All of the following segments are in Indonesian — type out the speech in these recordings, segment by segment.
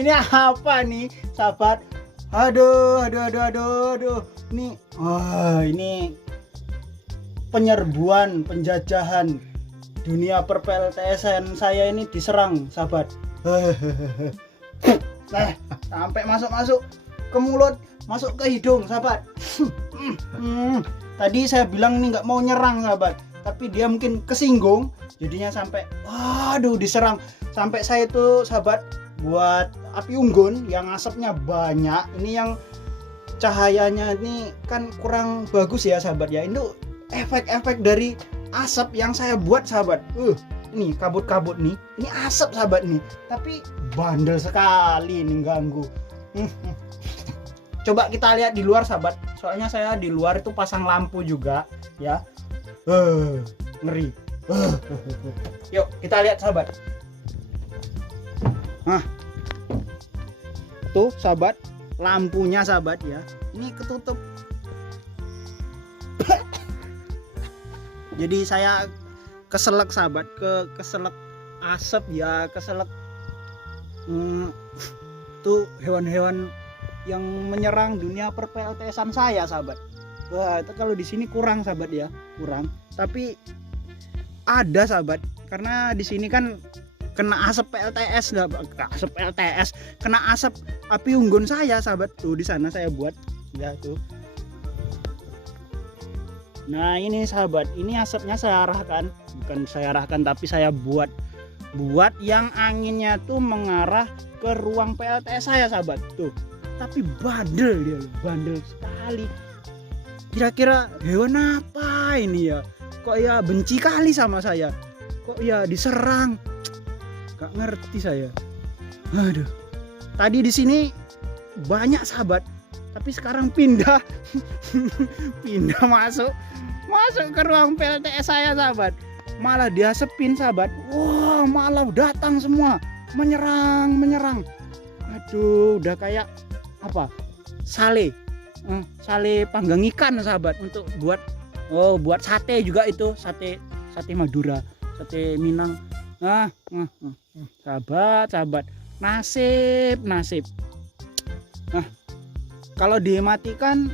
Ini apa nih, sahabat? Aduh. Ini, ini penyerbuan, penjajahan dunia per-PLTS-an saya ini diserang, sahabat. Nah, sampai masuk ke mulut, masuk ke hidung, sahabat. Tadi saya bilang ini nggak mau nyerang, sahabat, tapi dia mungkin kesinggung, jadinya sampai, diserang. Sampai saya tuh, sahabat, buat api unggun yang asapnya banyak. Ini yang cahayanya ini kan kurang bagus ya, sahabat ya. Itu efek-efek dari asap yang saya buat, sahabat. Ini kabut-kabut nih, ini asap, sahabat nih, tapi bandel sekali ini ganggu. Coba kita lihat di luar, sahabat, soalnya saya di luar itu pasang lampu juga ya. Ngeri. Yuk kita lihat, sahabat. Nah, tuh, sahabat, lampunya, sahabat ya, ini ketutup. Jadi saya keselak, sahabat, keselak asap ya, keselak tuh hewan-hewan yang menyerang dunia per-PLTS-an saya, sahabat. Wah, itu kalau di sini kurang, sahabat ya, kurang. Tapi ada, sahabat, karena di sini kan kena asap PLTS, asap PLTS, kena asap api unggun saya, sahabat. Tuh di sana saya buat ya tuh. Nah ini, sahabat, ini asapnya saya arahkan, bukan saya arahkan tapi saya buat yang anginnya tuh mengarah ke ruang PLTS saya, sahabat. Tuh, tapi bandel dia, bandel sekali. Kira-kira hewan apa ini ya? Kok ya benci kali sama saya? Kok ya diserang? Gak ngerti saya. Aduh. Tadi di sini banyak, sahabat, tapi sekarang pindah masuk ke ruang PLTS saya, sahabat. Malah diasepin, sahabat. Wah, malah datang semua menyerang. Aduh, udah kayak apa? Sale panggang ikan, sahabat, untuk buat sate juga itu, sate Madura, sate Minang. Sahabat, nasib. Nah, kalau dimatikan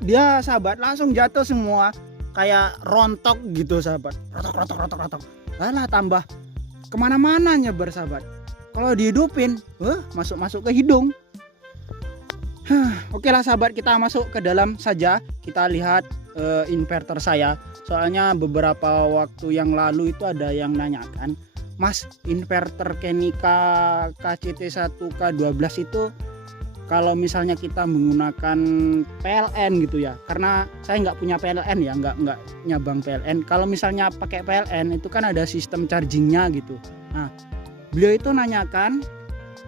dia, sahabat, langsung jatuh semua kayak rontok gitu, sahabat. Rotok. Alah, tambah kemana-mana nyebar, sahabat. Kalau dihidupin, masuk ke hidung. Oke lah, sahabat, kita masuk ke dalam saja. Kita lihat inverter saya. Soalnya beberapa waktu yang lalu itu ada yang nanyakan, Mas, inverter Kenika KCT1K12 itu kalau misalnya kita menggunakan PLN gitu ya, karena saya nggak punya PLN ya, nggak nyabang PLN. Kalau misalnya pakai PLN itu kan ada sistem chargingnya gitu. Nah, beliau itu nanyakan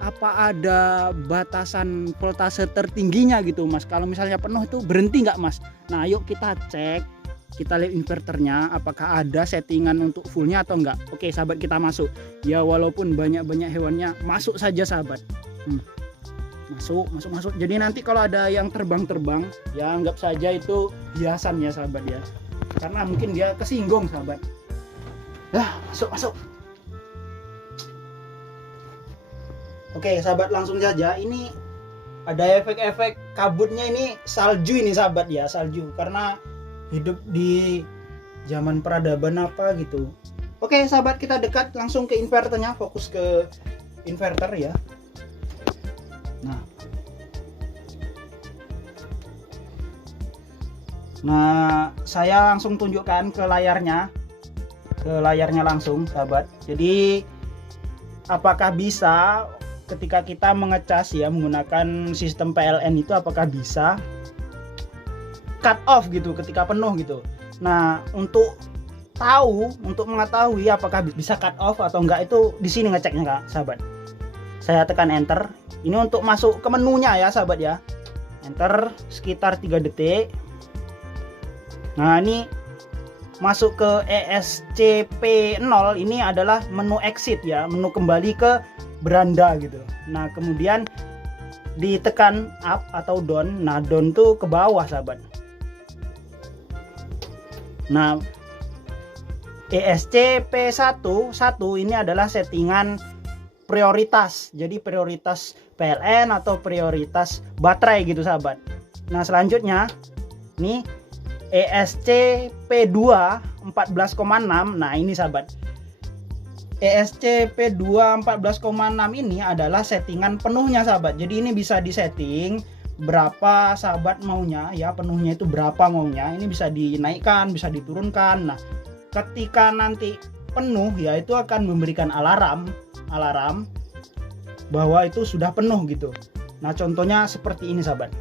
apa ada batasan voltase tertingginya gitu, Mas. Kalau misalnya penuh itu berhenti nggak, Mas? Nah, yuk kita cek, kita lihat inverternya apakah ada settingan untuk fullnya atau enggak. Oke, sahabat, kita masuk. Ya walaupun banyak hewannya, masuk saja, sahabat. Masuk. Jadi nanti kalau ada yang terbang, ya anggap saja itu hiasan ya, sahabat ya. Karena mungkin dia kesinggung, sahabat. Masuk. Oke, sahabat, langsung saja. Ini ada efek-efek kabutnya, ini salju ini, sahabat ya, salju. Karena hidup di zaman peradaban apa gitu. Oke, sahabat, kita dekat langsung ke inverternya, fokus ke inverter ya. Nah, saya langsung tunjukkan ke layarnya langsung, sahabat. Jadi apakah bisa ketika kita mengecas ya menggunakan sistem PLN itu, apakah bisa cut off gitu ketika penuh gitu. Nah, untuk mengetahui apakah bisa cut off atau enggak, itu di sini ngeceknya, Kak, sahabat. Saya tekan enter. Ini untuk masuk ke menunya ya, sahabat ya. Enter sekitar 3 detik. Nah, ini masuk ke ESCP0, ini adalah menu exit ya, menu kembali ke beranda gitu. Nah, kemudian ditekan up atau down. Nah, down tuh ke bawah, sahabat. Nah, ESCP1 ini adalah settingan prioritas. Jadi prioritas PLN atau prioritas baterai gitu sahabat. Nah selanjutnya nih ESC-P2 14,6. Nah ini sahabat, ESC-P2 14,6 ini adalah settingan penuhnya sahabat. Jadi ini bisa disetting berapa sahabat maunya ya, penuhnya itu berapa maunya. Ini bisa dinaikkan, bisa diturunkan. Nah ketika nanti penuh ya, itu akan memberikan alarm bahwa itu sudah penuh gitu. Nah contohnya seperti ini sahabat,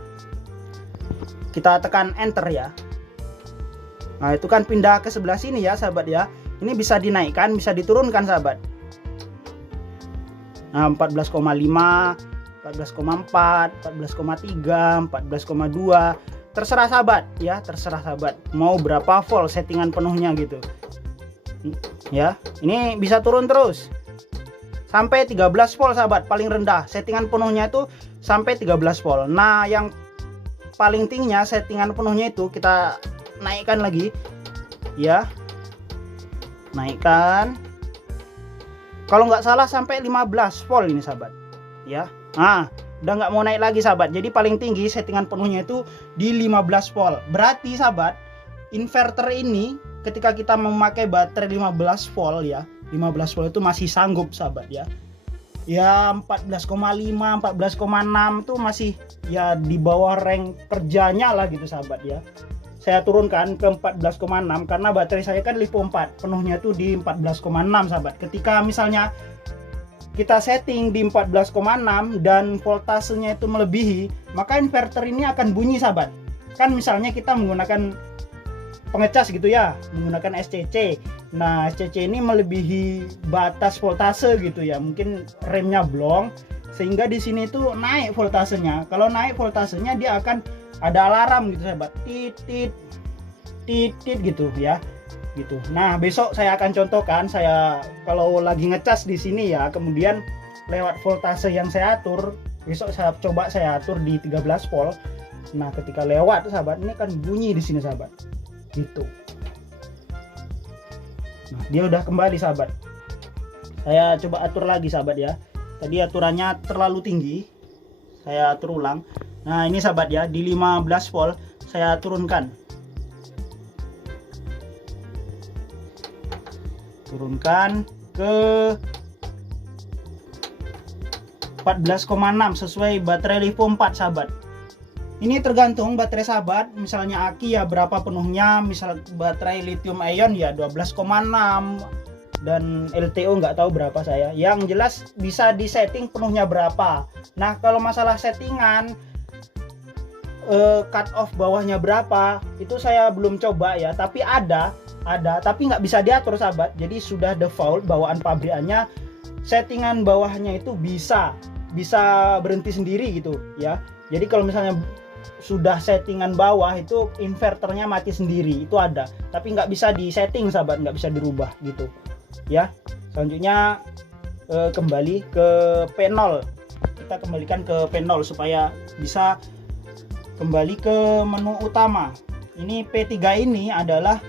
kita tekan enter ya. Nah itu kan pindah ke sebelah sini ya sahabat ya. Ini bisa dinaikkan, bisa diturunkan sahabat. Nah 14,5, 14,4, 14,3, 14,2, terserah sahabat ya, terserah sahabat mau berapa volt settingan penuhnya gitu ya. Ini bisa turun terus sampai 13 volt sahabat, paling rendah settingan penuhnya itu sampai 13 volt. Nah yang paling tingginya settingan penuhnya itu kita naikkan lagi ya, naikkan kalau nggak salah sampai 15 volt ini sahabat ya. Nah udah nggak mau naik lagi sahabat, jadi paling tinggi settingan penuhnya itu di 15 volt. Berarti sahabat, inverter ini ketika kita memakai baterai 15 volt ya, 15 volt itu masih sanggup sahabat ya. Ya 14,5, 14,6 tuh masih ya di bawah rank kerjanya lah gitu sahabat ya. Saya turunkan ke 14,6 karena baterai saya kan LiPo 4, penuhnya tuh di 14,6 sahabat. Ketika misalnya kita setting di 14,6 dan voltasenya itu melebihi, maka inverter ini akan bunyi sahabat. Kan misalnya kita menggunakan pengecas gitu ya, menggunakan SCC. Nah SCC ini melebihi batas voltase gitu ya, mungkin remnya blong sehingga di sini tuh naik voltasenya. Kalau naik voltasenya dia akan ada alarm gitu sahabat, titit gitu ya gitu. Nah besok saya akan contohkan, saya kalau lagi ngecas di sini ya, kemudian lewat voltase yang saya atur, besok saya coba saya atur di 13 volt. Nah ketika lewat sahabat, ini kan bunyi di sini sahabat gitu. Nah dia udah kembali sahabat, saya coba atur lagi sahabat ya. Tadi aturannya terlalu tinggi, saya atur ulang. Nah ini sahabat ya, di 15 volt saya turunkan ke 14,6 sesuai baterai LiPo 4 sahabat. Ini tergantung baterai sahabat, misalnya aki ya berapa penuhnya, misal baterai lithium ion ya 12,6 dan LTO nggak tahu berapa saya. Yang jelas bisa disetting penuhnya berapa. Nah kalau masalah settingan cut off bawahnya berapa itu saya belum coba ya, tapi ada tapi nggak bisa diatur sahabat. Jadi sudah default bawaan pabrikannya, settingan bawahnya itu bisa berhenti sendiri gitu ya. Jadi kalau misalnya sudah settingan bawah itu inverternya mati sendiri, itu ada, tapi nggak bisa disetting sahabat, nggak bisa dirubah gitu ya. Selanjutnya kembali ke P0, kita kembalikan ke P0 supaya bisa kembali ke menu utama. Ini P3 ini adalah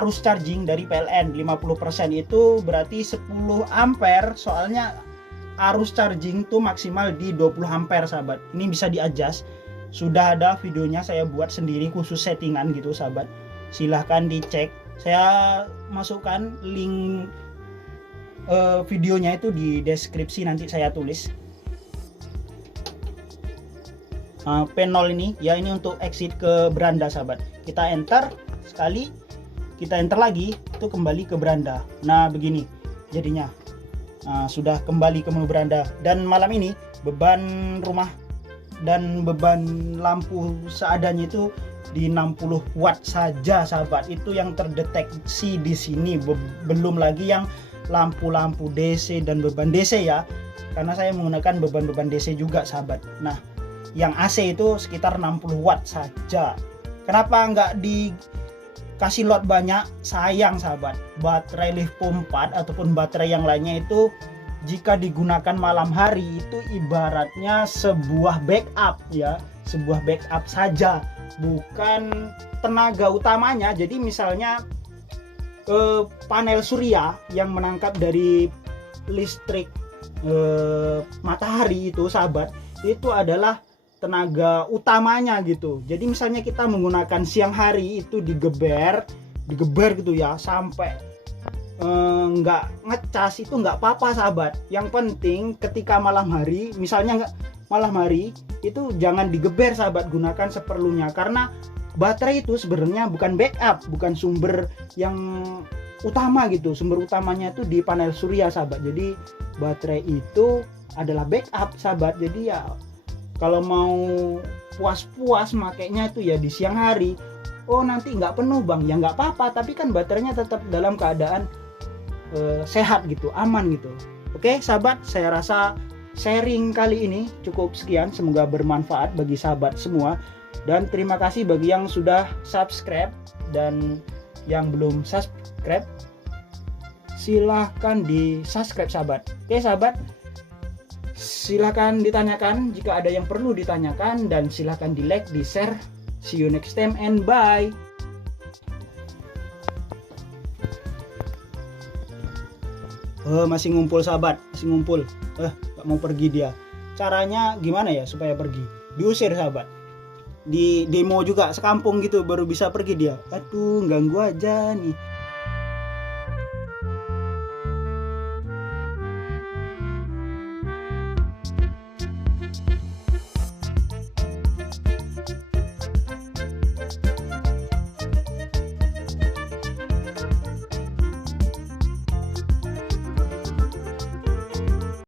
arus charging dari PLN 50%, itu berarti 10 ampere, soalnya arus charging tuh maksimal di 20 ampere sahabat. Ini bisa di-adjust, sudah ada videonya saya buat sendiri khusus settingan gitu sahabat, silahkan dicek. Saya masukkan link videonya itu di deskripsi, nanti saya tulis. P0 ini ya, ini untuk exit ke beranda sahabat. Kita enter sekali, kita enter lagi, itu kembali ke beranda. Nah begini jadinya. Sudah kembali ke menu beranda. Dan malam ini beban rumah dan beban lampu seadanya itu di 60 watt saja sahabat. Itu yang terdeteksi di sini, belum lagi yang lampu-lampu DC dan beban DC ya, karena saya menggunakan beban-beban DC juga sahabat. Nah yang AC itu sekitar 60 watt saja. Kenapa nggak dikasih lot banyak? Sayang sahabat, baterai LiPo 4 ataupun baterai yang lainnya itu jika digunakan malam hari itu ibaratnya sebuah backup ya, sebuah backup saja, bukan tenaga utamanya. Jadi misalnya panel surya yang menangkap dari listrik matahari itu sahabat, itu adalah tenaga utamanya gitu. Jadi misalnya kita menggunakan siang hari itu digeber gitu ya, sampai nggak ngecas itu nggak apa-apa sahabat. Yang penting ketika malam hari, misalnya nggak malam hari itu jangan digeber sahabat, gunakan seperlunya, karena baterai itu sebenarnya bukan backup, bukan sumber yang utama gitu. Sumber utamanya itu di panel surya sahabat. Jadi baterai itu adalah backup sahabat. Jadi ya kalau mau puas-puas makainya itu ya di siang hari. Oh nanti nggak penuh bang, ya nggak apa-apa, tapi kan baterainya tetap dalam keadaan sehat gitu, aman gitu. Oke sahabat, saya rasa sharing kali ini cukup sekian, semoga bermanfaat bagi sahabat semua, dan terima kasih bagi yang sudah subscribe, dan yang belum subscribe silahkan di subscribe sahabat. Oke sahabat, silahkan ditanyakan jika ada yang perlu ditanyakan, dan silahkan di like, di share. See you next time and bye. Masih ngumpul sahabat, masih ngumpul. Gak mau pergi dia. Caranya gimana ya supaya pergi? Diusir sahabat. Di demo juga sekampung gitu baru bisa pergi dia. Aduh, ganggu aja nih.